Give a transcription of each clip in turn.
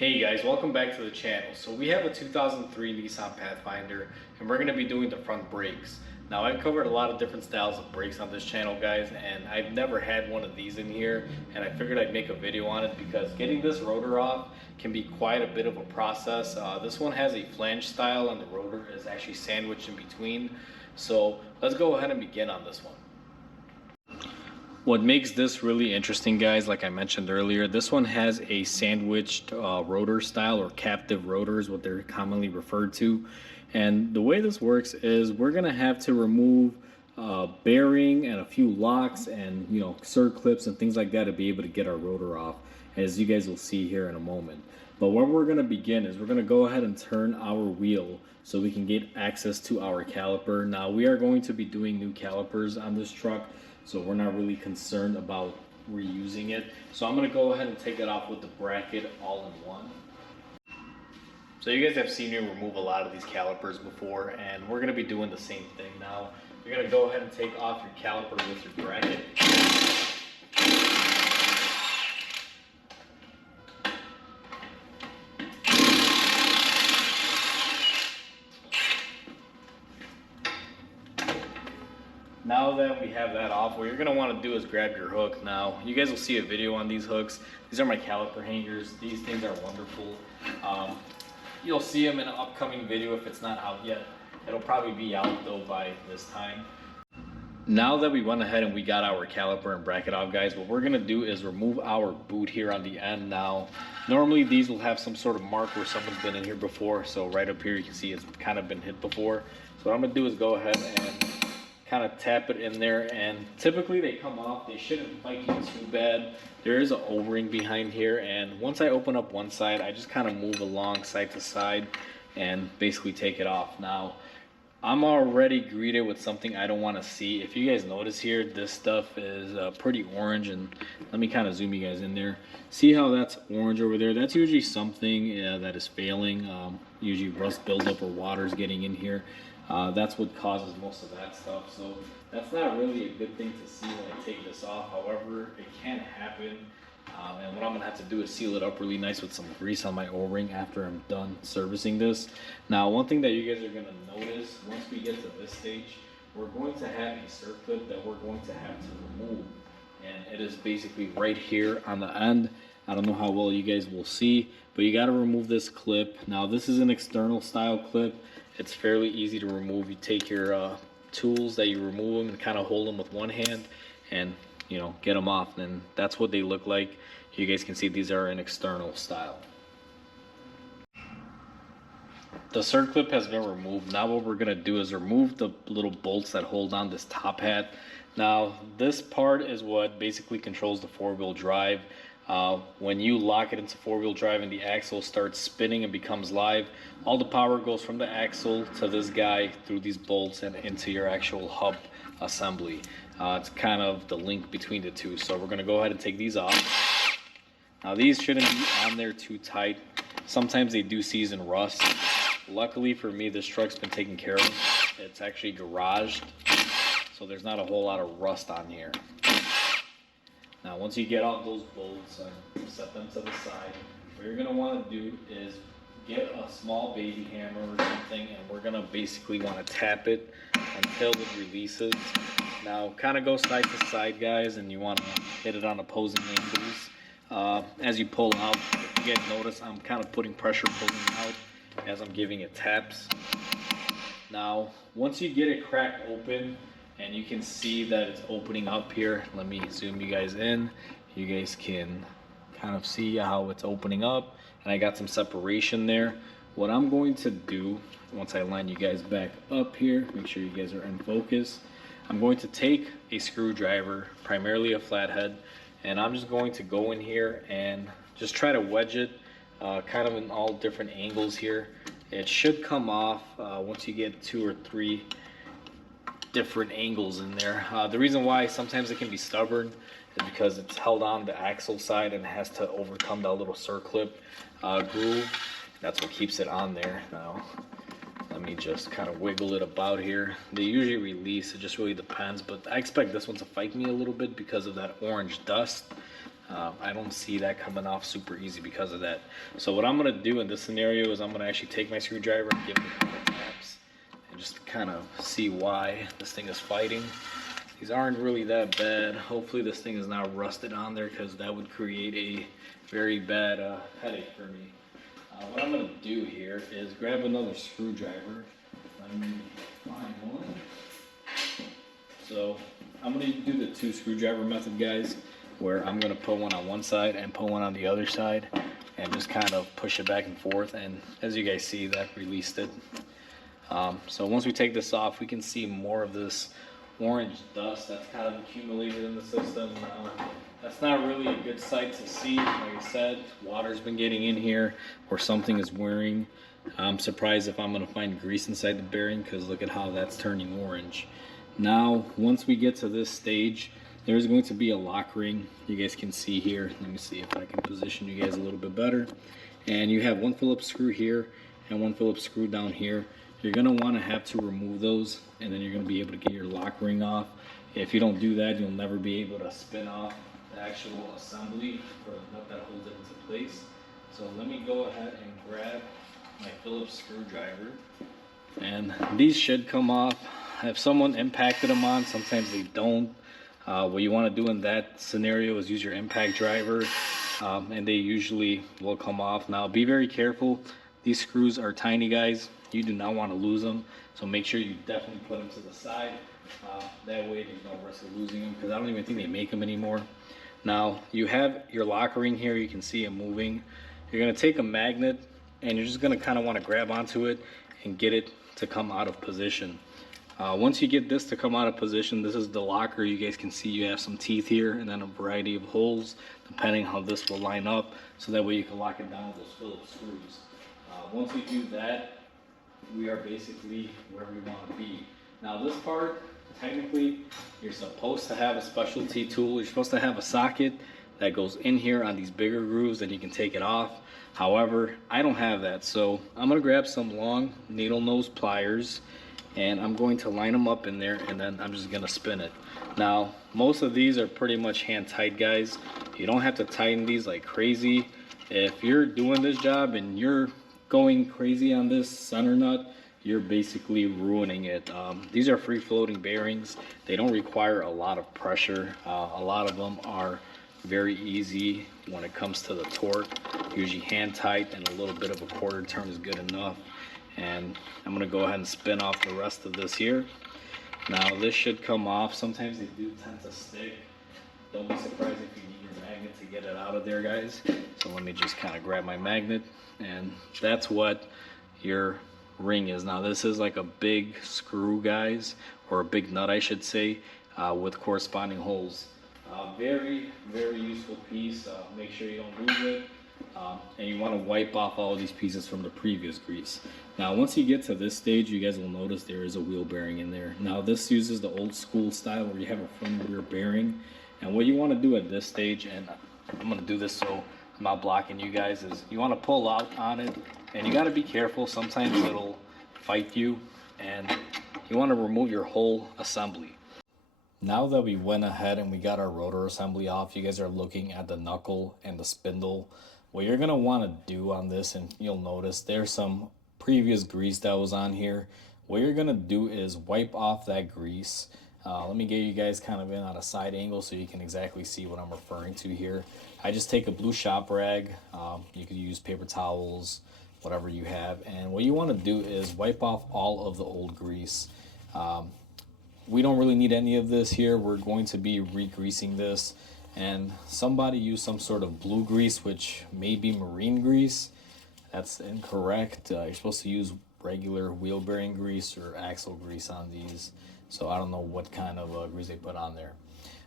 Hey guys, welcome back to the channel. So we have a 2003 Nissan Pathfinder and we're going to be doing the front brakes. Now I've covered a lot of different styles of brakes on this channel guys, and I've never had one of these in here, and I figured I'd make a video on it because getting this rotor off can be quite a bit of a process. This one has a flange style and the rotor is actually sandwiched in between. So let's go ahead and begin on this one. What makes this really interesting guys, like I mentioned earlier, this one has a sandwiched rotor style, or captive rotors, what they're commonly referred to. And the way this works is we're gonna have to remove bearing and a few locks and circlips and things like that to be able to get our rotor off, as you guys will see here in a moment. But what we're gonna begin is we're gonna go ahead and turn our wheel so we can get access to our caliper. Now we are going to be doing new calipers on this truck, so we're not really concerned about reusing it. So I'm gonna go ahead and take it off with the bracket all in one. So you guys have seen me remove a lot of these calipers before, and we're gonna be doing the same thing now. You're gonna go ahead and take off your caliper with your bracket. Now that we have that off, what you're going to want to do is grab your hook. Now, you guys will see a video on these hooks. These are my caliper hangers. These things are wonderful. You'll see them in an upcoming video if it's not out yet. It'll probably be out though by this time. Now that we went ahead and we got our caliper and bracket off guys, what we're going to do is remove our boot here on the end. Now, normally these will have some sort of mark where someone's been in here before. So right up here you can see it's kind of been hit before. So what I'm going to do is go ahead and kind of tap it in there, and typically they come off. They shouldn't bite you too bad. There is an O-ring behind here, and once I open up one side, I just kind of move along side to side and basically take it off. Now I'm already greeted with something I don't want to see. If you guys notice here, this stuff is pretty orange, and let me kind of zoom you guys in there. See how that's orange over there? That's usually something that is failing. Usually rust buildup or water's getting in here. That's what causes most of that stuff. So that's not really a good thing to see when I take this off. However, it can happen. And what I'm gonna have to do is seal it up really nice with some grease on my O-ring after I'm done servicing this. Now, one thing that you guys are gonna notice once we get to this stage, we're going to have a circlip that we're going to have to remove. And it is basically right here on the end. I don't know how well you guys will see, but you gotta remove this clip. Now, this is an external style clip. It's fairly easy to remove. You take your tools that you remove them and kind of hold them with one hand and get them off. And that's what they look like. You guys can see these are an external style. The circlip has been removed. Now what we're going to do is remove the little bolts that hold on this top hat. Now this part is what basically controls the four-wheel drive. When you lock it into four-wheel drive and the axle starts spinning and becomes live, all the power goes from the axle to this guy through these bolts and into your actual hub assembly. It's kind of the link between the two. So we're going to go ahead and take these off. Now these shouldn't be on there too tight. Sometimes they do season rust. Luckily for me, this truck's been taken care of. It's actually garaged, so there's not a whole lot of rust on here. Now once you get out those bolts and set them to the side, what you're going to want to do is get a small baby hammer or something, and we're going to basically want to tap it until it releases. Now kind of go side to side guys, and you want to hit it on opposing angles. As you pull out, if you guys notice, I'm kind of putting pressure pulling out as I'm giving it taps. Now once you get it cracked open, and you can see that it's opening up here. Let me zoom you guys in. You guys can kind of see how it's opening up, and I got some separation there. What I'm going to do, once I line you guys back up here, make sure you guys are in focus, I'm going to take a screwdriver, primarily a flathead, and I'm just going to go in here and just try to wedge it kind of in all different angles here. It should come off once you get 2 or 3 different angles in there. The reason why sometimes it can be stubborn is because it's held on the axle side and has to overcome that little circlip groove. That's what keeps it on there. Now let me just kind of wiggle it about here. They usually release, it just really depends, but I expect this one to fight me a little bit because of that orange dust. I don't see that coming off super easy because of that. So what I'm gonna do in this scenario is I'm gonna actually take my screwdriver and give it a couple taps and just kind of see why this thing is fighting. These aren't really that bad. Hopefully this thing is not rusted on there, because that would create a very bad headache for me. What I'm gonna do here is grab another screwdriver. Let me find one. So I'm gonna do the 2 screwdriver method, guys, where I'm gonna put one on one side and put one on the other side and just kind of push it back and forth. And as you guys see, that released it. So once we take this off, we can see more of this orange dust that's kind of accumulated in the system. That's not really a good sight to see. Like I said, water's been getting in here or something is wearing. I'm surprised if I'm gonna find grease inside the bearing, because look at how that's turning orange. Now, once we get to this stage, there's going to be a lock ring. You guys can see here. Let me see if I can position you guys a little bit better. And you have one Phillips screw here and one Phillips screw down here. You're gonna wanna have to remove those, and then you're gonna be able to get your lock ring off. If you don't do that, you'll never be able to spin off the actual assembly for the nut that holds it into place. So let me go ahead and grab my Phillips screwdriver, and these should come off. If someone impacted them on, sometimes they don't. What you want to do in that scenario is use your impact driver, and they usually will come off. Now be very careful. These screws are tiny, guys. You do not want to lose them, so make sure you definitely put them to the side. That way there's no risk of losing them, because I don't even think they make them anymore. Now you have your lock ring here. You can see it moving. You're going to take a magnet, and you're just going to kind of want to grab onto it and get it to come out of position. Once you get this to come out of position, this is the locker. You guys can see you have some teeth here and then a variety of holes depending how this will line up, so that way you can lock it down with those Phillips screws. Once we do that, we are basically where we want to be. Now this part, technically, you're supposed to have a specialty tool. You're supposed to have a socket that goes in here on these bigger grooves, and you can take it off. However, I don't have that, so I'm gonna grab some long needle nose pliers, and I'm going to line them up in there, and then I'm just gonna spin it. Now, most of these are pretty much hand tight, guys. You don't have to tighten these like crazy. If you're doing this job and you're going crazy on this center nut, you're basically ruining it. These are free floating bearings. They don't require a lot of pressure. A lot of them are very easy when it comes to the torque. Usually hand tight and a little bit of a quarter turn is good enough. And I'm gonna go ahead and spin off the rest of this here. Now this should come off. Sometimes they do tend to stick. Don't be surprised if you need your magnet to get it out of there, guys. So let me just kind of grab my magnet, and that's what your ring is. Now this is like a big screw, guys, or a big nut I should say, with corresponding holes. Very useful piece. Make sure you don't lose it. And you want to wipe off all of these pieces from the previous grease. Now once you get to this stage, you guys will notice there is a wheel bearing in there. Now this uses the old school style where you have a front and rear bearing, and what you want to do at this stage, and I'm going to do this so I'm not blocking you guys, is you want to pull out on it, and you got to be careful. Sometimes it'll fight you, and you want to remove your whole assembly. Now that we went ahead and we got our rotor assembly off, you guys are looking at the knuckle and the spindle. What you're gonna want to do on this, and you'll notice there's some previous grease that was on here. What you're gonna do is wipe off that grease. Let me get you guys kind of in on a side angle so you can exactly see what I'm referring to here. I just take a blue shop rag. You could use paper towels, whatever you have. And what you want to do is wipe off all of the old grease. We don't really need any of this here. We're going to be re-greasing this, and somebody used some sort of blue grease, which may be marine grease. That's incorrect. You're supposed to use regular wheel bearing grease or axle grease on these. So I don't know what kind of grease they put on there.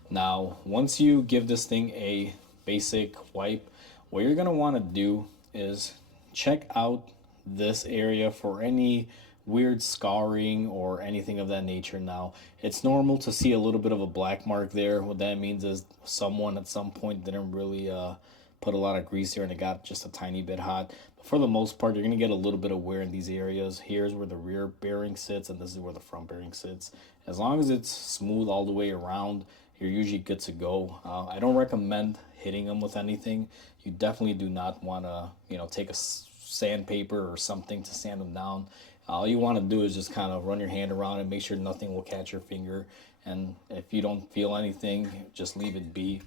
Now, once you give this thing a basic wipe, what you're gonna wanna do is check out this area for any weird scarring or anything of that nature. Now, it's normal to see a little bit of a black mark there. What that means is someone at some point didn't really put a lot of grease there and it got just a tiny bit hot. But for the most part, you're going to get a little bit of wear in these areas. Here's where the rear bearing sits, and this is where the front bearing sits. As long as it's smooth all the way around, you're usually good to go. I don't recommend hitting them with anything. You definitely do not want to, you know, take a sandpaper or something to sand them down. All you want to do is just kind of run your hand around and make sure nothing will catch your finger. And if you don't feel anything, just leave it be.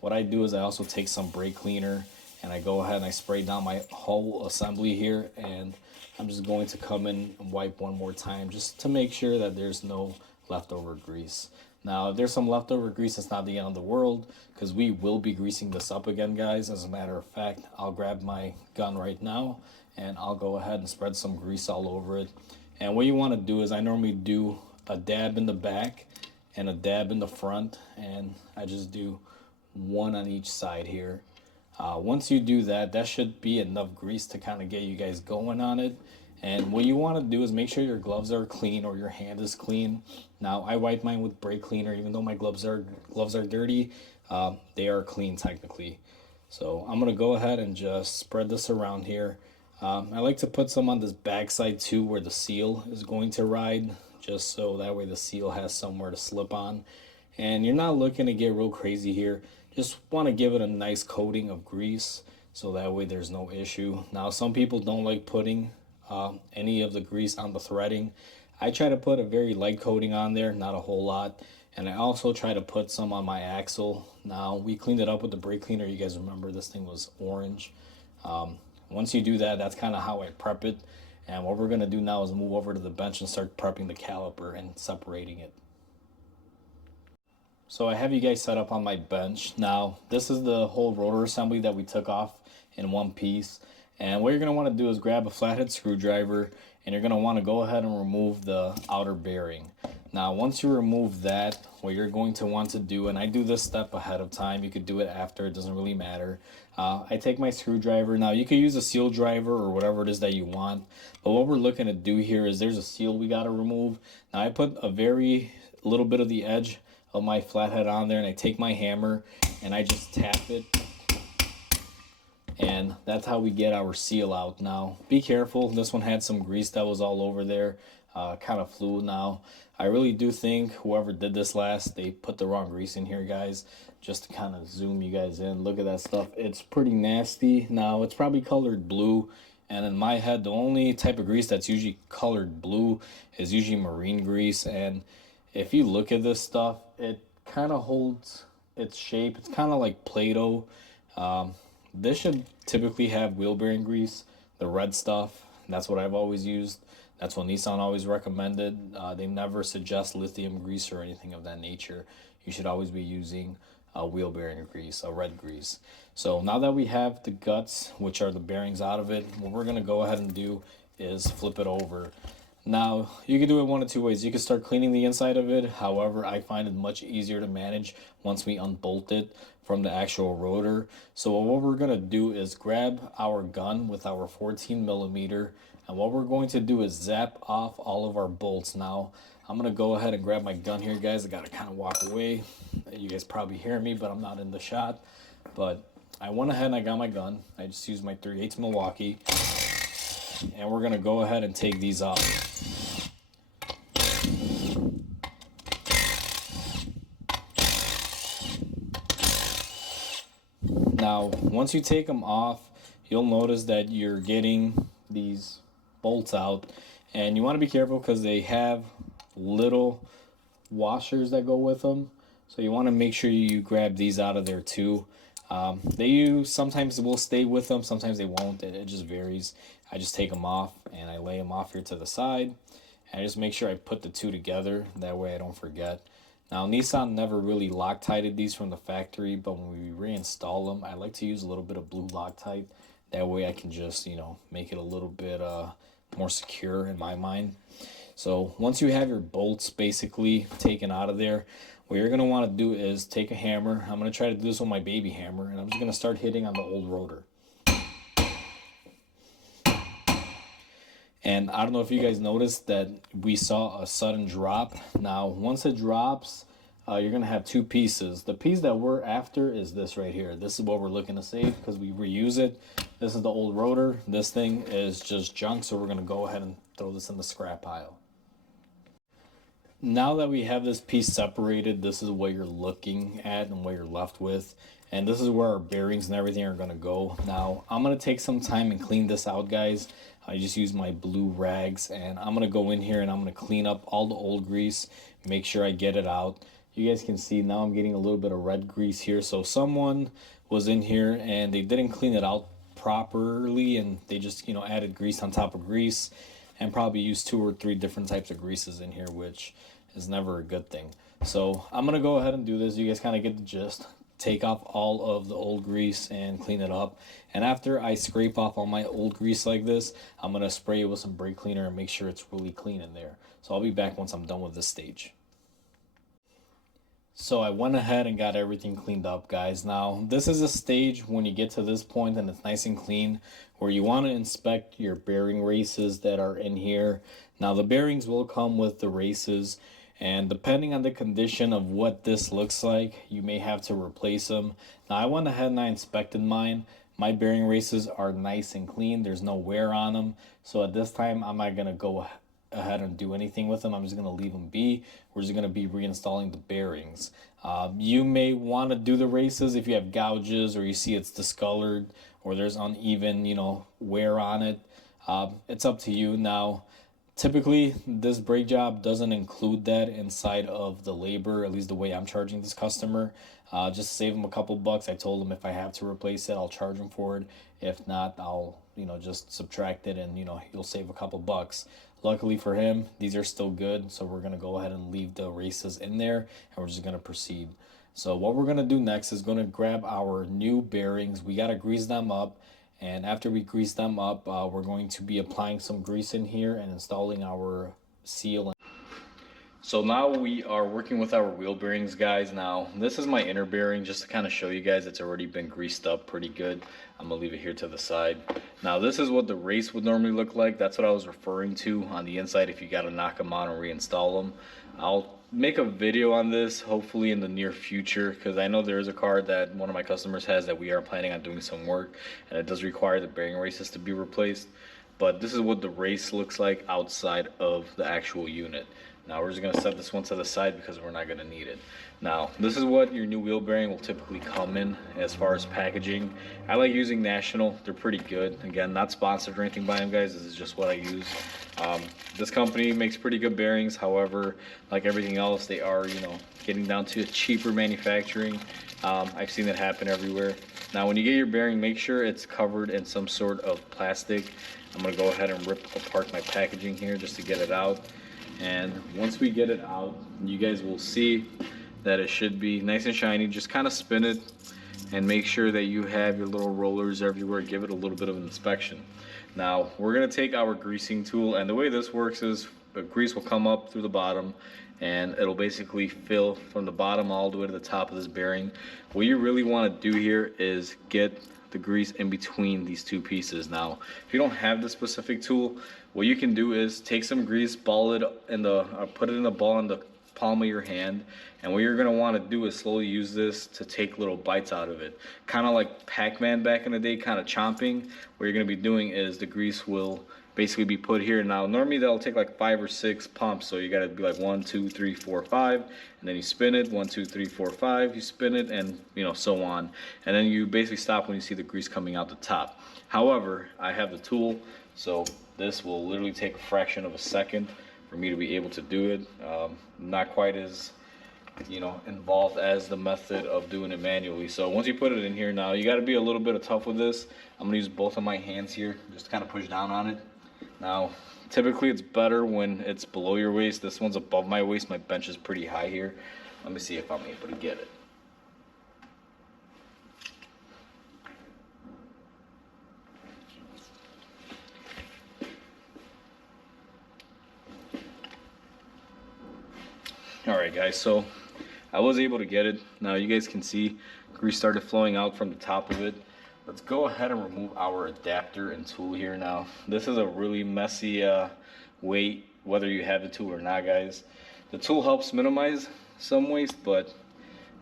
What I do is I also take some brake cleaner and I go ahead and I spray down my whole assembly here, and I'm just going to come in and wipe one more time just to make sure that there's no leftover grease. Now, if there's some leftover grease, it's not the end of the world, because we will be greasing this up again, guys. As a matter of fact, I'll grab my gun right now and I'll go ahead and spread some grease all over it. And what you want to do is I normally do a dab in the back and a dab in the front, and I just do one on each side here. Once you do that, that should be enough grease to kind of get you guys going on it. And what you want to do is make sure your gloves are clean or your hand is clean. Now, I wipe mine with brake cleaner, even though my gloves are dirty. They are clean technically. So I'm gonna go ahead and just spread this around here. I like to put some on this back side too, where the seal is going to ride, just so that way the seal has somewhere to slip on. And you're not looking to get real crazy here. Just want to give it a nice coating of grease so that way there's no issue. Now, some people don't like putting any of the grease on the threading. I try to put a very light coating on there, not a whole lot. And I also try to put some on my axle. Now, we cleaned it up with the brake cleaner. You guys remember this thing was orange. Once you do that, that's kind of how I prep it. And what we're going to do now is move over to the bench and start prepping the caliper and separating it. So I have you guys set up on my bench. Now, this is the whole rotor assembly that we took off in one piece. And what you're going to want to do is grab a flathead screwdriver, and you're going to want to go ahead and remove the outer bearing. Now, once you remove that, what you're going to want to do, and I do this step ahead of time, you could do it after, it doesn't really matter. I take my screwdriver. Now, you could use a seal driver or whatever it is that you want, but what we're looking to do here is there's a seal we got to remove. Now, I put a very little bit of the edge of my flathead on there, and I take my hammer and I just tap it, and that's how we get our seal out. Now, be careful, this one had some grease that was all over there, kind of flew. Now, I really do think whoever did this last, they put the wrong grease in here, guys. Just to kind of zoom you guys in, look at that stuff. It's pretty nasty. Now, it's probably colored blue, and in my head, the only type of grease that's usually colored blue is usually marine grease. And if you look at this stuff, it kind of holds its shape. It's kind of like Play-Doh. This should typically have wheel bearing grease, the red stuff. That's what I've always used. That's what Nissan always recommended. They never suggest lithium grease or anything of that nature. You should always be using wheel bearing grease, a red grease. So now that we have the guts, which are the bearings out of it, what we're going to go ahead and do is flip it over. Now, you can do it one of two ways. You can start cleaning the inside of it. However, I find it much easier to manage once we unbolt it from the actual rotor. So what we're going to do is grab our gun with our 14 millimeter, and what we're going to do is zap off all of our bolts. Now, I'm going to go ahead and grab my gun here, guys. I got to kind of walk away. You guys probably hear me, but I'm not in the shot. But I went ahead and I got my gun. I just used my 3/8 Milwaukee. And we're going to go ahead and take these off. Now, once you take them off, you'll notice that you're getting these bolts out. And you want to be careful because they have little washers that go with them. So you want to make sure you grab these out of there too. Sometimes will stay with them, sometimes they won't. It just varies. I just take them off and I lay them off here to the side. And I just make sure I put the two together. That way I don't forget. Now, Nissan never really Loctited these from the factory, but when we reinstall them, I like to use a little bit of blue Loctite. That way I can just, make it a little bit more secure in my mind. So once you have your bolts basically taken out of there, what you're going to want to do is take a hammer. I'm going to try to do this with my baby hammer, and I'm just going to start hitting on the old rotor. And I don't know if you guys noticed that we saw a sudden drop. Now, once it drops, you're going to have two pieces. The piece that we're after is this right here. This is what we're looking to save because we reuse it. This is the old rotor. This thing is just junk, so we're going to go ahead and throw this in the scrap pile. Now that we have this piece separated, this is what you're looking at and what you're left with. And this is where our bearings and everything are going to go. Now, I'm going to take some time and clean this out, guys. I just use my blue rags, and I'm going to go in here and I'm going to clean up all the old grease, make sure I get it out. You guys can see now I'm getting a little bit of red grease here. So someone was in here and they didn't clean it out properly, and they just, added grease on top of grease, and probably used 2 or 3 different types of greases in here, which is never a good thing. So I'm gonna go ahead and do this. You guys kind of get the gist. Take off all of the old grease and clean it up. And after I scrape off all my old grease like this, I'm gonna spray it with some brake cleaner and make sure it's really clean in there. So I'll be back once I'm done with this stage. So I went ahead and got everything cleaned up, guys. Now, this is a stage when you get to this point and it's nice and clean, where you want to inspect your bearing races that are in here. Now, the bearings will come with the races, and depending on the condition of what this looks like, you may have to replace them. Now, I went ahead and I inspected mine. My bearing races are nice and clean. There's no wear on them. So at this time, I'm not going to go ahead and do anything with them. I'm just going to leave them be. We're just going to be reinstalling the bearings. You may want to do the races if you have gouges, or you see it's discolored, or there's uneven, wear on it. It's up to you. Now, typically this brake job doesn't include that inside of the labor, at least the way I'm charging this customer. Just save them a couple bucks. I told him if I have to replace it, I'll charge him for it. If not, I'll just subtract it, and he'll save a couple bucks. Luckily for him, these are still good, so we're going to go ahead and leave the races in there, and we're just going to proceed. So what we're going to do next is going to grab our new bearings. We got to grease them up, and after we grease them up, we're going to be applying some grease in here and installing our seal. So now we are working with our wheel bearings, guys. Now, this is my inner bearing, just to kind of show you guys it's already been greased up pretty good. I'm going to leave it here to the side. Now, this is what the race would normally look like. That's what I was referring to on the inside if you got to knock them out and reinstall them. I'll make a video on this, hopefully in the near future, because I know there is a car that one of my customers has that we are planning on doing some work, and it does require the bearing races to be replaced. But this is what the race looks like outside of the actual unit. Now we're just going to set this one to the side because we're not going to need it. Now, this is what your new wheel bearing will typically come in as far as packaging. I like using National. They're pretty good. Again, not sponsored or anything by them, guys. This is just what I use. This company makes pretty good bearings. However, like everything else, they are, getting down to a cheaper manufacturing. I've seen it happen everywhere. Now, when you get your bearing, make sure it's covered in some sort of plastic. I'm going to go ahead and rip apart my packaging here just to get it out. And once we get it out, you guys will see that it should be nice and shiny. Just kind of spin it and make sure that you have your little rollers everywhere. Give it a little bit of an inspection. Now, we're going to take our greasing tool, and the way this works is the grease will come up through the bottom, and it'll basically fill from the bottom all the way to the top of this bearing. What you really want to do here is get the grease in between these two pieces. Now, if you don't have the specific tool, what you can do is take some grease, ball it in the, put it in a ball in the palm of your hand, and what you're going to want to do is slowly use this to take little bites out of it. Kind of like Pac-Man back in the day, kind of chomping. What you're going to be doing is the grease will basically be put here. Now, normally that'll take like 5 or 6 pumps, so you got to be like 1, 2, 3, 4, 5, and then you spin it, 1, 2, 3, 4, 5, you spin it, and so on. And then you basically stop when you see the grease coming out the top. However, I have the tool, so this will literally take a fraction of a second for me to be able to do it. Not quite as involved as the method of doing it manually. So once you put it in here, now you got to be a little bit tough with this. I'm gonna use both of my hands here, just to kind of push down on it. Now, typically it's better when it's below your waist. This one's above my waist. My bench is pretty high here. Let me see if I'm able to get it. Alright guys, so I was able to get it. Now you guys can see grease started flowing out from the top of it. Let's go ahead and remove our adapter and tool here. Now this is a really messy way, whether you have the tool or not, guys. The tool helps minimize some waste, but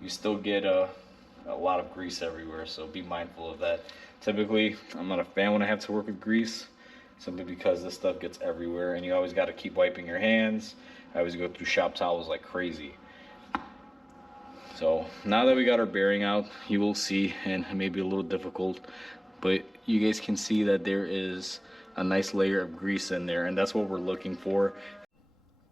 you still get a lot of grease everywhere, so be mindful of that. Typically, I'm not a fan when I have to work with grease. simply because this stuff gets everywhere and you always got to keep wiping your hands. I always go through shop towels like crazy. So now that we got our bearing out, you will see, and it may be a little difficult, but you guys can see that there is a nice layer of grease in there, and that's what we're looking for.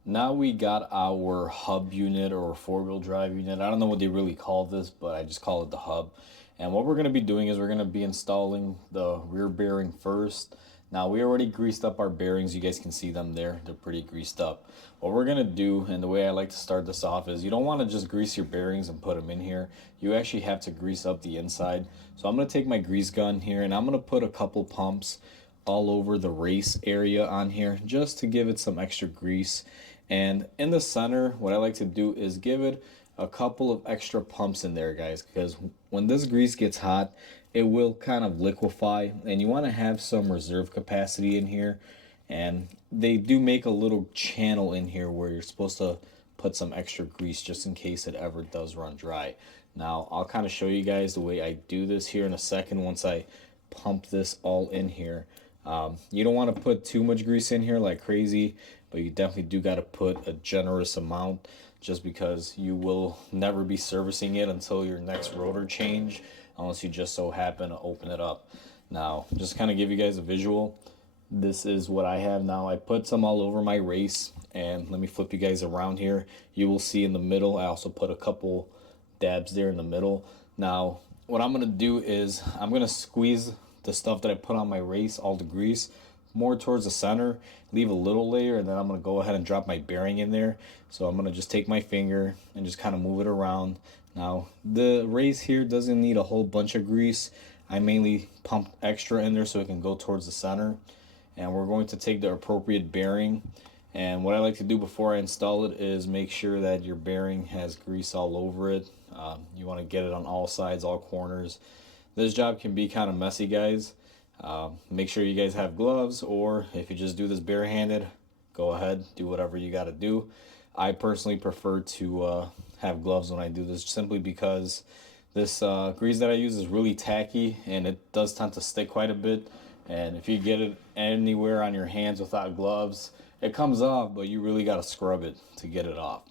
Now we got our hub unit or four-wheel drive unit. I don't know what they really call this, but I just call it the hub. And what we're going to be doing is we're going to be installing the rear bearing first. Now we already greased up our bearings. You guys can see them there. They're pretty greased up. What we're going to do, and the way I like to start this off, is you don't want to just grease your bearings and put them in here. You actually have to grease up the inside. So I'm going to take my grease gun here and I'm going to put a couple pumps all over the race area on here just to give it some extra grease. And in the center, what I like to do is give it a couple of extra pumps in there, guys, because when this grease gets hot, it will kind of liquefy, and you want to have some reserve capacity in here. And they do make a little channel in here where you're supposed to put some extra grease just in case it ever does run dry. Now I'll kind of show you guys the way I do this here in a second once I pump this all in here. You don't want to put too much grease in here like crazy, but you definitely do got to put a generous amount, just because you will never be servicing it until your next rotor change, unless you just so happen to open it up. Now, just kind of give you guys a visual, this is what I have now. I put some all over my race, and let me flip you guys around here. You will see in the middle, I also put a couple dabs there in the middle. Now, what I'm going to do is I'm going to squeeze the stuff that I put on my race, all the grease, more towards the center, leave a little layer, and then I'm going to go ahead and drop my bearing in there. So I'm going to just take my finger and just kind of move it around. Now, the race here doesn't need a whole bunch of grease. I mainly pump extra in there so it can go towards the center. And we're going to take the appropriate bearing. And what I like to do before I install it is make sure that your bearing has grease all over it. You want to get it on all sides, all corners. This job can be kind of messy, guys. Make sure you guys have gloves, or if you just do this barehanded, go ahead, do whatever you got to do. I personally prefer to have gloves when I do this, simply because this grease that I use is really tacky and it does tend to stick quite a bit. And if you get it anywhere on your hands without gloves, it comes off, but you really got to scrub it to get it off.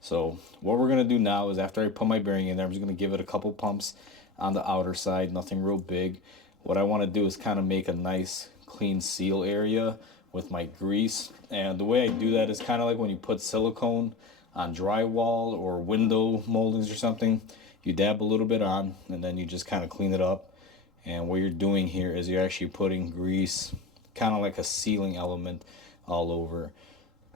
So what we're going to do now is, after I put my bearing in there, I'm just going to give it a couple pumps on the outer side, nothing real big. What I want to do is kind of make a nice clean seal area with my grease. And the way I do that is kind of like when you put silicone on drywall or window moldings or something. You dab a little bit on and then you just kind of clean it up. And what you're doing here is you're actually putting grease, kind of like a sealing element, all over.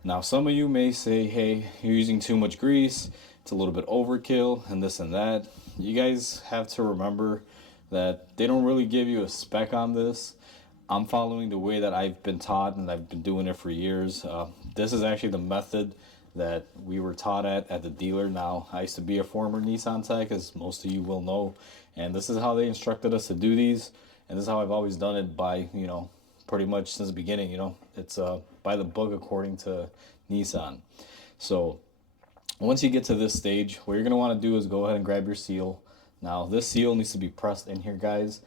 Now some of you may say, hey, you're using too much grease, it's a little bit overkill and this and that. You guys have to remember that they don't really give you a spec on this. I'm following the way that I've been taught, and I've been doing it for years. This is actually the method that we were taught at the dealer. Now, I used to be a former Nissan tech, as most of you will know, and this is how they instructed us to do these, and this is how I've always done it by, pretty much since the beginning. It's by the book according to Nissan. So once you get to this stage, what you're going to want to do is go ahead and grab your seal. Now, this seal needs to be pressed in here, guys.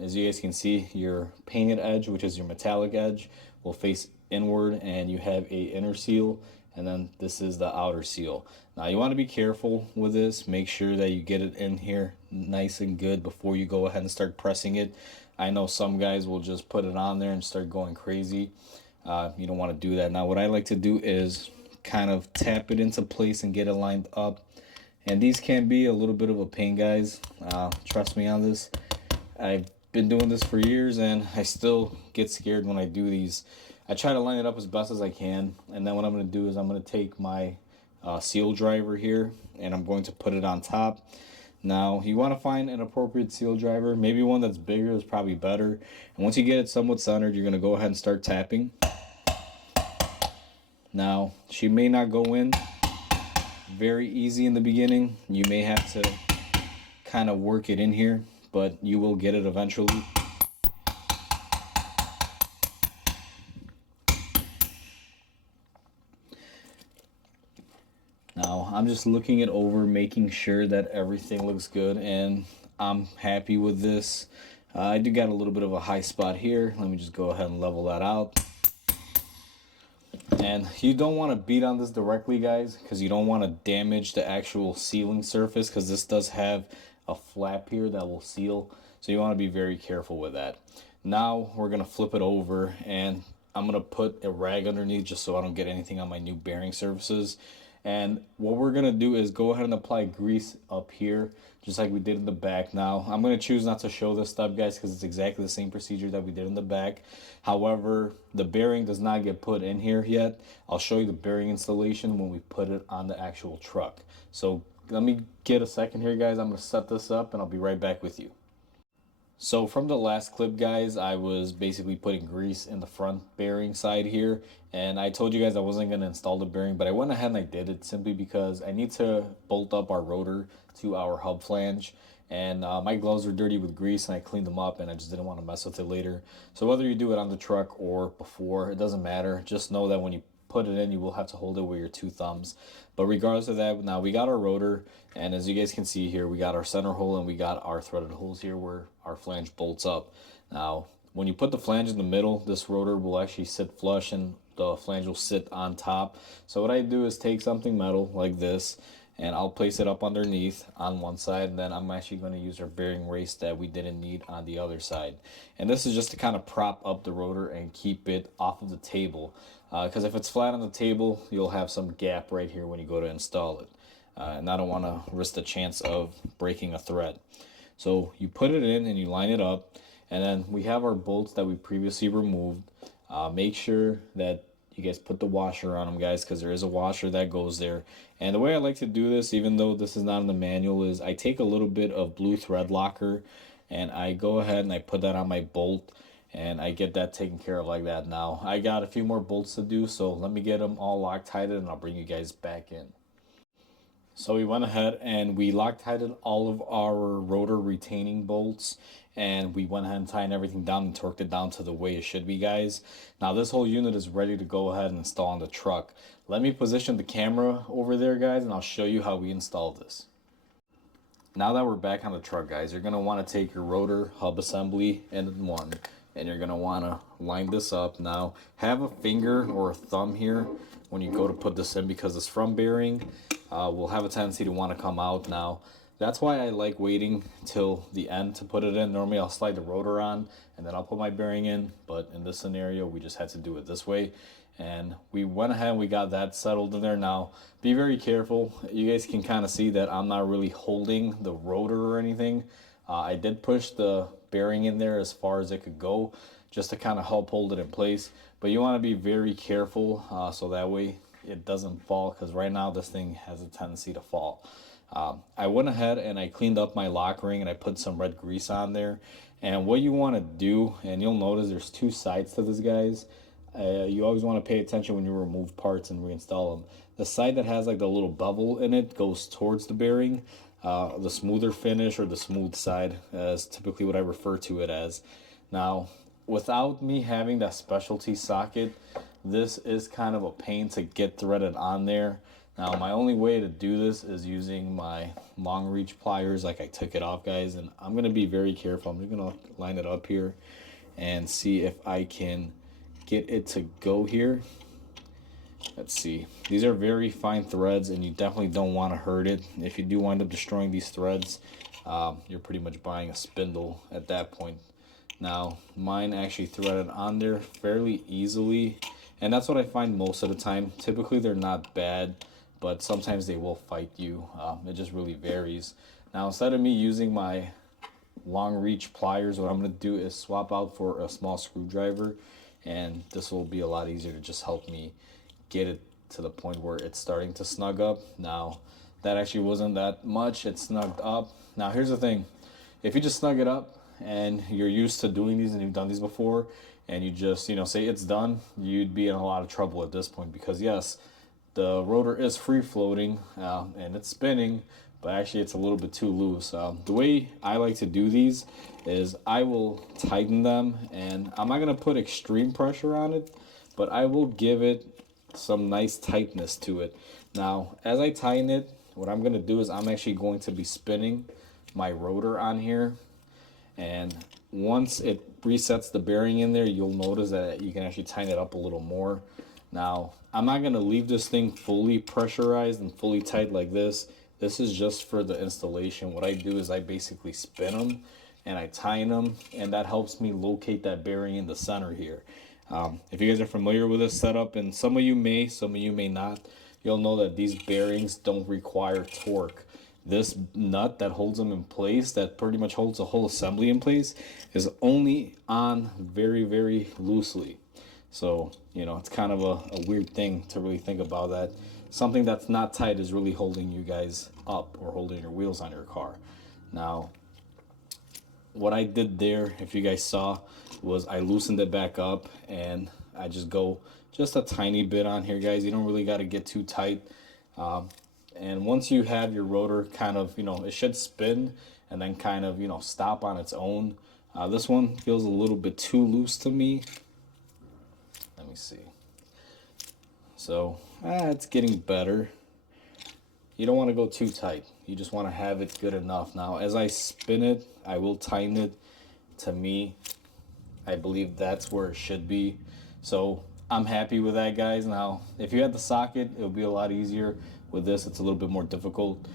As you guys can see, your painted edge, which is your metallic edge, will face inward, and you have a inner seal, and then this is the outer seal. Now, you want to be careful with this. Make sure that you get it in here nice and good before you go ahead and start pressing it. I know some guys will just put it on there and start going crazy. You don't want to do that. Now, what I like to do is kind of tap it into place and get it lined up. And these can be a little bit of a pain, guys. Trust me on this. I've been doing this for years and I still get scared when I do these. I try to line it up as best as I can, and then what I'm going to do is I'm going to take my seal driver here and I'm going to put it on top. Now, you want to find an appropriate seal driver. Maybe one that's bigger is probably better. And once you get it somewhat centered, you're going to go ahead and start tapping. Now, she may not go in very easy in the beginning. You may have to kind of work it in here, but you will get it eventually. Now, I'm just looking it over, making sure that everything looks good, and I'm happy with this. I do got a little bit of a high spot here. Let me just go ahead and level that out. And you don't want to beat on this directly, guys, because you don't want to damage the actual sealing surface, because this does have a flap here that will seal. So you want to be very careful with that. Now we're going to flip it over, and I'm going to put a rag underneath just so I don't get anything on my new bearing surfaces. And what we're going to do is go ahead and apply grease up here, just like we did in the back. Now, I'm going to choose not to show this stuff, guys, because it's exactly the same procedure that we did in the back. However, the bearing does not get put in here yet. I'll show you the bearing installation when we put it on the actual truck. So let me get a second here, guys. I'm going to set this up, and I'll be right back with you. So from the last clip, guys, I was basically putting grease in the front bearing side here, and I told you guys I wasn't going to install the bearing, but I went ahead and I did it simply because I need to bolt up our rotor to our hub flange, and my gloves were dirty with grease, and I cleaned them up, and I just didn't want to mess with it later. So whether you do it on the truck or before, it doesn't matter. Just know that when you put it in, you will have to hold it with your two thumbs. But regardless of that, now we got our rotor, and as you guys can see here, we got our center hole and we got our threaded holes here where our flange bolts up. Now when you put the flange in the middle, this rotor will actually sit flush and the flange will sit on top. So what I do is take something metal like this, and I'll place it up underneath on one side, and then I'm actually going to use our bearing race that we didn't need on the other side. And this is just to kind of prop up the rotor and keep it off of the table, because if it's flat on the table, you'll have some gap right here when you go to install it, and I don't want to risk the chance of breaking a thread. So you put it in and you line it up, and then we have our bolts that we previously removed. Make sure that you guys put the washer on them, guys, because there is a washer that goes there. And the way I like to do this, even though this is not in the manual, is I take a little bit of blue thread locker and I go ahead and I put that on my bolt, and I get that taken care of like that. Now I got a few more bolts to do, so let me get them all Loctited and I'll bring you guys back in. So we went ahead and we Loctited all of our rotor retaining bolts, and we went ahead and tightened everything down and torqued it down to the way it should be, guys. Now this whole unit is ready to go ahead and install on the truck. Let me position the camera over there, guys, and I'll show you how we install this. Now that we're back on the truck, guys, you're going to want to take your rotor hub assembly in one, and you're going to want to line this up. Now have a finger or a thumb here when you go to put this in, because this front bearing will have a tendency to want to come out. Now that's why I like waiting till the end to put it in. Normally I'll slide the rotor on and then I'll put my bearing in, but in this scenario we just had to do it this way, and we went ahead and we got that settled in there. Now be very careful. You guys can kind of see that I'm not really holding the rotor or anything. I did push the bearing in there as far as it could go just to kind of help hold it in place, but you want to be very careful so that way it doesn't fall, because right now this thing has a tendency to fall. I went ahead and I cleaned up my lock ring and I put some red grease on there. And what you want to do, and you'll notice there's two sides to this, guys. You always want to pay attention when you remove parts and reinstall them. The side that has like the little bevel in it goes towards the bearing. The smoother finish, or the smooth side, is typically what I refer to it as. Now, without me having that specialty socket, this is kind of a pain to get threaded on there. Now my only way to do this is using my long reach pliers, like I took it off, guys, and I'm going to be very careful. I'm just going to line it up here and see if I can get it to go here. Let's see. These are very fine threads, and you definitely don't want to hurt it. If you do wind up destroying these threads, you're pretty much buying a spindle at that point. Now mine actually threaded on there fairly easily, and that's what I find most of the time. Typically they're not bad, but sometimes they will fight you. It just really varies. Now instead of me using my long reach pliers, what I'm going to do is swap out for a small screwdriver, and this will be a lot easier to just help me get it to the point where it's starting to snug up. Now that actually wasn't that much. It snugged up. Now here's the thing. If you just snug it up and you're used to doing these and you've done these before, and you just, say it's done, you'd be in a lot of trouble at this point, because yes, the rotor is free floating and it's spinning, but actually it's a little bit too loose. The way I like to do these is I will tighten them, and I'm not going to put extreme pressure on it, but I will give it some nice tightness to it. Now as I tighten it, what I'm going to do is I'm actually going to be spinning my rotor on here, and once it resets the bearing in there, you'll notice that you can actually tighten it up a little more. Now, I'm not going to leave this thing fully pressurized and fully tight like this. This is just for the installation. What I do is I basically spin them and I tighten them, and that helps me locate that bearing in the center here. If you guys are familiar with this setup, and some of you may not, you'll know that these bearings don't require torque. This nut that holds them in place, that pretty much holds the whole assembly in place, is only on very, very loosely. So, you know, it's kind of a weird thing to really think about, that something that's not tight is really holding you guys up or holding your wheels on your car. Now, what I did there, if you guys saw, was I loosened it back up, and I just go just a tiny bit on here, guys. You don't really got to get too tight. And once you have your rotor kind of, you know, it should spin and then kind of, you know, stop on its own. This one feels a little bit too loose to me. Let me see. So, it's getting better. You don't want to go too tight. You just want to have it good enough. Now, as I spin it, I will tighten it. To me, I believe that's where it should be. So I'm happy with that, guys. Now, if you had the socket, it would be a lot easier. With this, it's a little bit more difficult.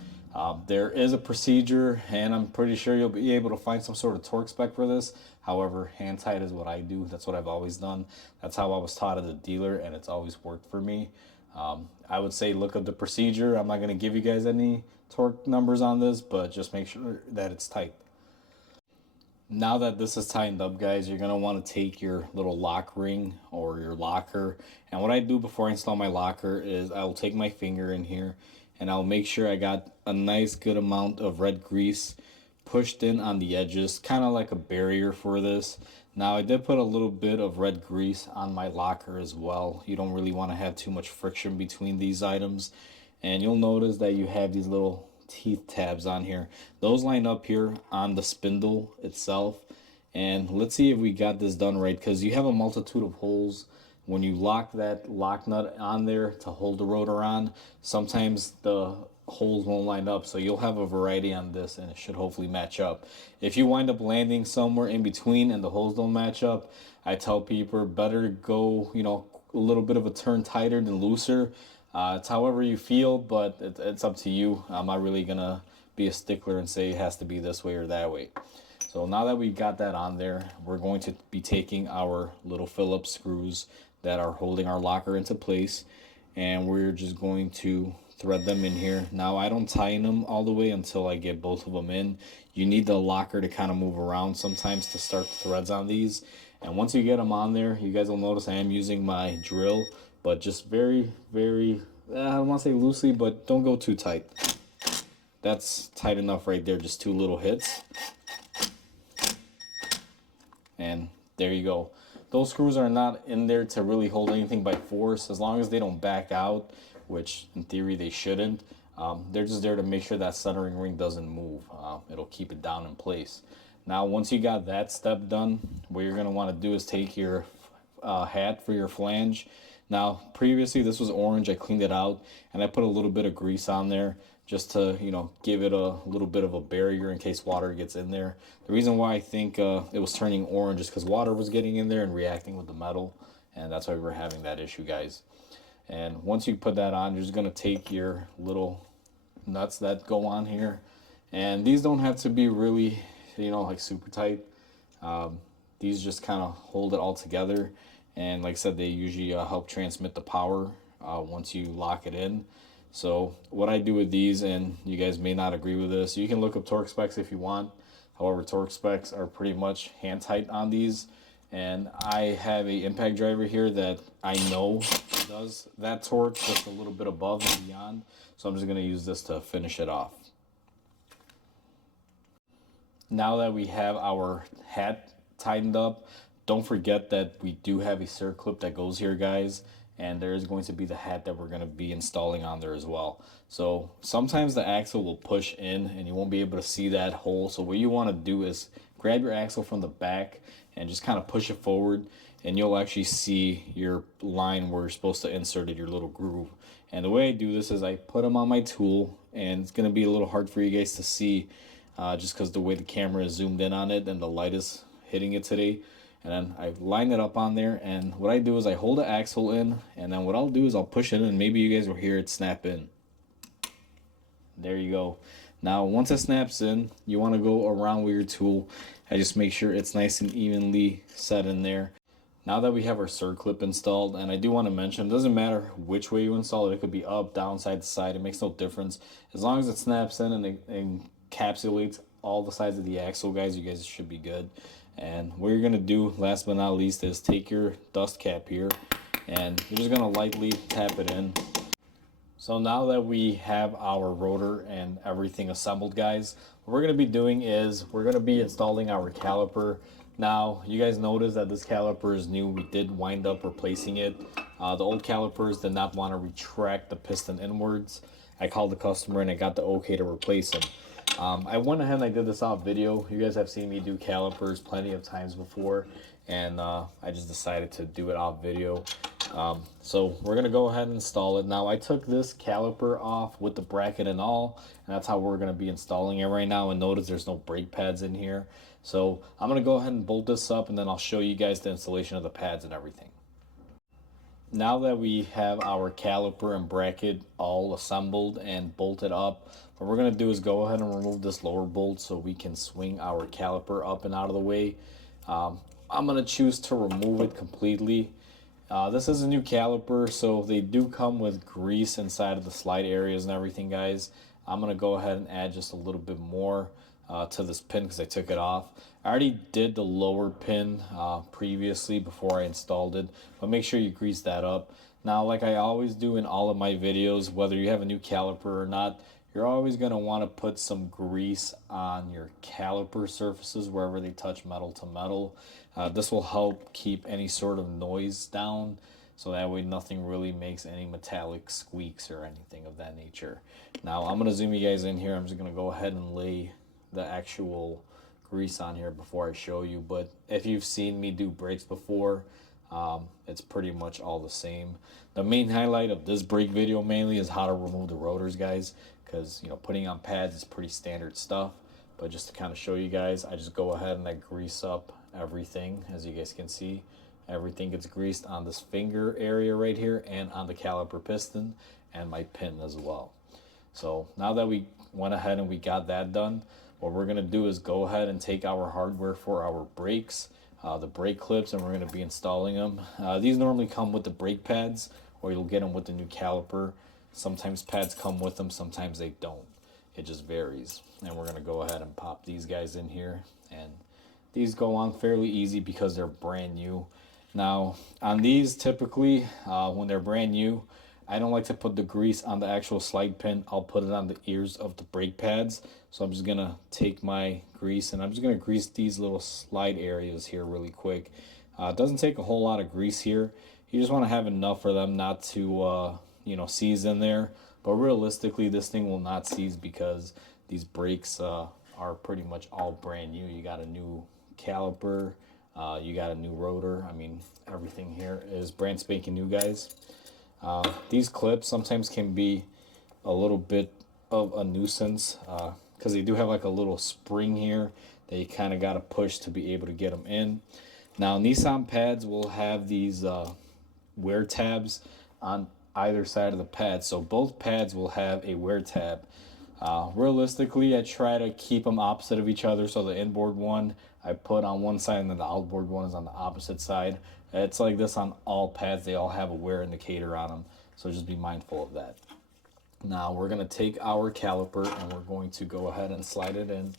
There is a procedure, and I'm pretty sure you'll be able to find some sort of torque spec for this. However, hand tight is what I do. That's what I've always done. That's how I was taught at the dealer, and it's always worked for me. I would say look up the procedure. I'm not going to give you guys any torque numbers on this, but just make sure that it's tight. Now that this is tightened up, guys, you're going to want to take your little lock ring or your locker. And what I do before I install my locker is I will take my finger in here and I'll make sure I got a nice good amount of red grease pushed in on the edges, kind of like a barrier for this. Now, I did put a little bit of red grease on my locker as well. You don't really want to have too much friction between these items. And you'll notice that you have these little teeth tabs on here. Those line up here on the spindle itself. And let's see if we got this done right, because you have a multitude of holes. When you lock that lock nut on there to hold the rotor on, sometimes the holes won't line up, so you'll have a variety on this and it should hopefully match up. If you wind up landing somewhere in between and the holes don't match up, I tell people better go, you know, a little bit of a turn tighter than looser. It's however you feel, but it's up to you. I'm not really gonna be a stickler and say it has to be this way or that way. So now that we got that on there, we're going to be taking our little Phillips screws that are holding our locker into place, and we're just going to thread them in here. Now, I don't tighten them all the way until I get both of them in. You need the locker to kind of move around sometimes to start the threads on these. And once you get them on there, you guys will notice I am using my drill, but just very, very, I don't want to say loosely, but don't go too tight. That's tight enough right there, just 2 little hits. And there you go. Those screws are not in there to really hold anything by force, as long as they don't back out, which in theory they shouldn't. They're just there to make sure that centering ring doesn't move. It'll keep it down in place. Now, once you got that step done, what you're going to want to do is take your hat for your flange. Now, previously this was orange. I cleaned it out and I put a little bit of grease on there just to, you know, give it a little bit of a barrier in case water gets in there. The reason why I think it was turning orange is because water was getting in there and reacting with the metal, and that's why we were having that issue, guys. And once you put that on, you're just going to take your little nuts that go on here, and these don't have to be really, you know, like super tight. These just kind of hold it all together, and like I said, they usually help transmit the power once you lock it in. So what I do with these, and you guys may not agree with this, you can look up torque specs if you want. However, torque specs are pretty much hand tight on these, and I have a impact driver here that I know does that torque just a little bit above and beyond. So I'm just going to use this to finish it off. Now that we have our hat tightened up, don't forget that we do have a circlip that goes here, guys, and there is going to be the hat that we're going to be installing on there as well. So sometimes the axle will push in and you won't be able to see that hole. So what you want to do is grab your axle from the back and just kind of push it forward, and you'll actually see your line where you're supposed to insert your little groove. And the way I do this is I put them on my tool, and it's going to be a little hard for you guys to see just because the way the camera is zoomed in on it and the light is hitting it today. And then I line it up on there, and what I do is I hold the axle in, and then what I'll do is I'll push it in. Maybe you guys will hear it snap in. There you go. Now once it snaps in, you want to go around with your tool and just make sure it's nice and evenly set in there. Now that we have our circlip installed, and I do want to mention, it doesn't matter which way you install it. It could be up, down, side to side. It makes no difference. As long as it snaps in and it encapsulates all the sides of the axle, guys, you guys should be good. And what you're going to do, last but not least, is take your dust cap here, and you're just going to lightly tap it in. So now that we have our rotor and everything assembled, guys, what we're going to be doing is we're going to be installing our caliper. Now, you guys notice that this caliper is new. We did wind up replacing it. The old calipers did not want to retract the piston inwards. I called the customer and I got the okay to replace them. I went ahead and I did this off video. You guys have seen me do calipers plenty of times before, and I just decided to do it off video. So we're gonna go ahead and install it. Now I took this caliper off with the bracket and all, and that's how we're gonna be installing it right now. And notice there's no brake pads in here. So I'm gonna go ahead and bolt this up, and then I'll show you guys the installation of the pads and everything. Now that we have our caliper and bracket all assembled and bolted up, what we're going to do is go ahead and remove this lower bolt so we can swing our caliper up and out of the way. I'm going to choose to remove it completely. This is a new caliper, so they do come with grease inside of the slide areas and everything, guys. I'm going to go ahead and add just a little bit more to this pin because I took it off. I already did the lower pin previously before I installed it, but make sure you grease that up. Now, like I always do in all of my videos, whether you have a new caliper or not, you're always going to want to put some grease on your caliper surfaces wherever they touch metal to metal. This will help keep any sort of noise down, so that way nothing really makes any metallic squeaks or anything of that nature. Now I'm going to zoom you guys in here. I'm just going to go ahead and lay the actual grease on here before I show you, but if you've seen me do brakes before, it's pretty much all the same. The main highlight of this brake video mainly is how to remove the rotors, guys, because putting on pads is pretty standard stuff, but just to kind of show you guys, I just go ahead and I grease up everything. As you guys can see, everything gets greased on this finger area right here and on the caliper piston and my pin as well. So now that we went ahead and we got that done, what we're going to do is go ahead and take our hardware for our brakes, the brake clips, and we're going to be installing them. These normally come with the brake pads, or you'll get them with the new caliper. Sometimes pads come with them, sometimes they don't. It just varies. And we're going to go ahead and pop these guys in here, and these go on fairly easy because they're brand new. Now on these, typically when they're brand new, I don't like to put the grease on the actual slide pin. I'll put it on the ears of the brake pads. So I'm just gonna take my grease and I'm just gonna grease these little slide areas here really quick. It doesn't take a whole lot of grease here. You just want to have enough for them not to seize in there. But realistically, this thing will not seize because these brakes are pretty much all brand new. You got a new caliper, you got a new rotor. I mean, everything here is brand spanking new, guys. These clips sometimes can be a little bit of a nuisance because they do have like a little spring here that you kind of got to push to be able to get them in. Now Nissan pads will have these wear tabs on either side of the pad, so both pads will have a wear tab. Realistically, I try to keep them opposite of each other, so the inboard one I put on one side and then the outboard one is on the opposite side. It's like this on all pads. They all have a wear indicator on them, so just be mindful of that. Now we're going to take our caliper and we're going to go ahead and slide it in.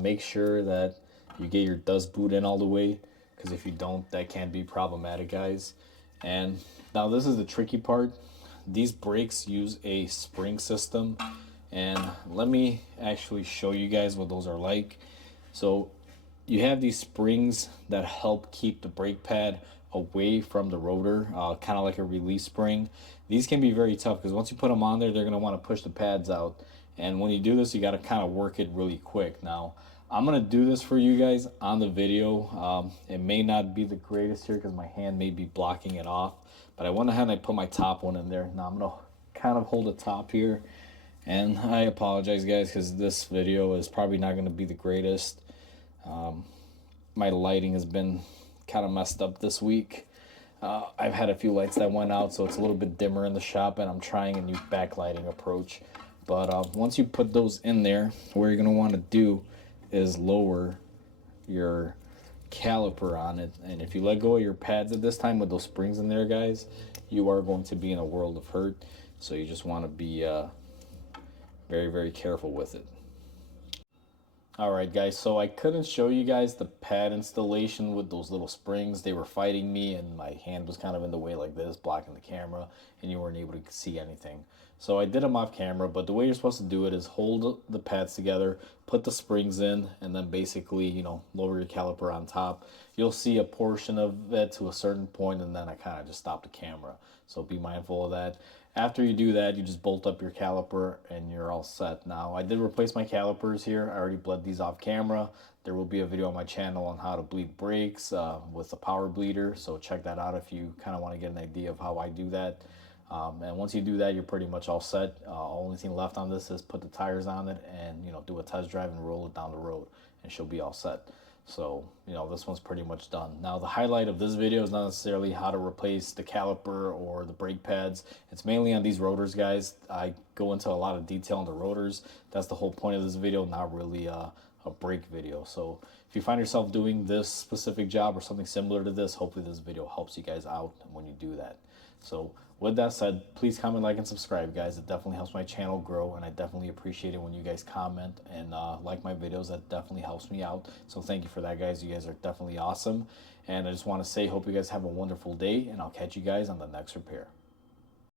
Make sure that you get your dust boot in all the way, because if you don't, that can be problematic, guys. And now this is the tricky part. These brakes use a spring system, and let me actually show you guys what those are like. So you have these springs that help keep the brake pad away from the rotor, kind of like a release spring. These can be very tough because once you put them on there, they're going to want to push the pads out. And when you do this, you got to kind of work it really quick. Now, I'm going to do this for you guys on the video. It may not be the greatest here because my hand may be blocking it off, but I went ahead and I put my top one in there. Now I'm going to kind of hold the top here. And I apologize, guys, because this video is probably not going to be the greatest. my lighting has been kind of messed up this week. I've had a few lights that went out, so it's a little bit dimmer in the shop, and I'm trying a new backlighting approach. But once you put those in there, what you're going to want to do is lower your caliper on it. And if you let go of your pads at this time with those springs in there, guys, you are going to be in a world of hurt. So you just want to be very, very careful with it. Alright guys, so I couldn't show you guys the pad installation with those little springs. They were fighting me and my hand was kind of in the way like this, blocking the camera, and you weren't able to see anything. So I did them off camera, but the way you're supposed to do it is hold the pads together, put the springs in, and then basically, you know, lower your caliper on top. You'll see a portion of it to a certain point, and then I kind of just stopped the camera. So be mindful of that. After you do that, you just bolt up your caliper and you're all set. Now, I did replace my calipers here. I already bled these off camera. There will be a video on my channel on how to bleed brakes with a power bleeder. So check that out if you kind of want to get an idea of how I do that. And once you do that, you're pretty much all set. Only thing left on this is put the tires on it and, you know, do a test drive and roll it down the road, and she'll be all set. So, you know, this one's pretty much done. Now, the highlight of this video is not necessarily how to replace the caliper or the brake pads. It's mainly on these rotors, guys. I go into a lot of detail on the rotors. That's the whole point of this video, not really a brake video. So if you find yourself doing this specific job or something similar to this, hopefully this video helps you guys out when you do that. So with that said, please comment, like, and subscribe, guys. It definitely helps my channel grow, and I definitely appreciate it when you guys comment and like my videos. That definitely helps me out. So thank you for that, guys. You guys are definitely awesome. And I just want to say, hope you guys have a wonderful day, and I'll catch you guys on the next repair.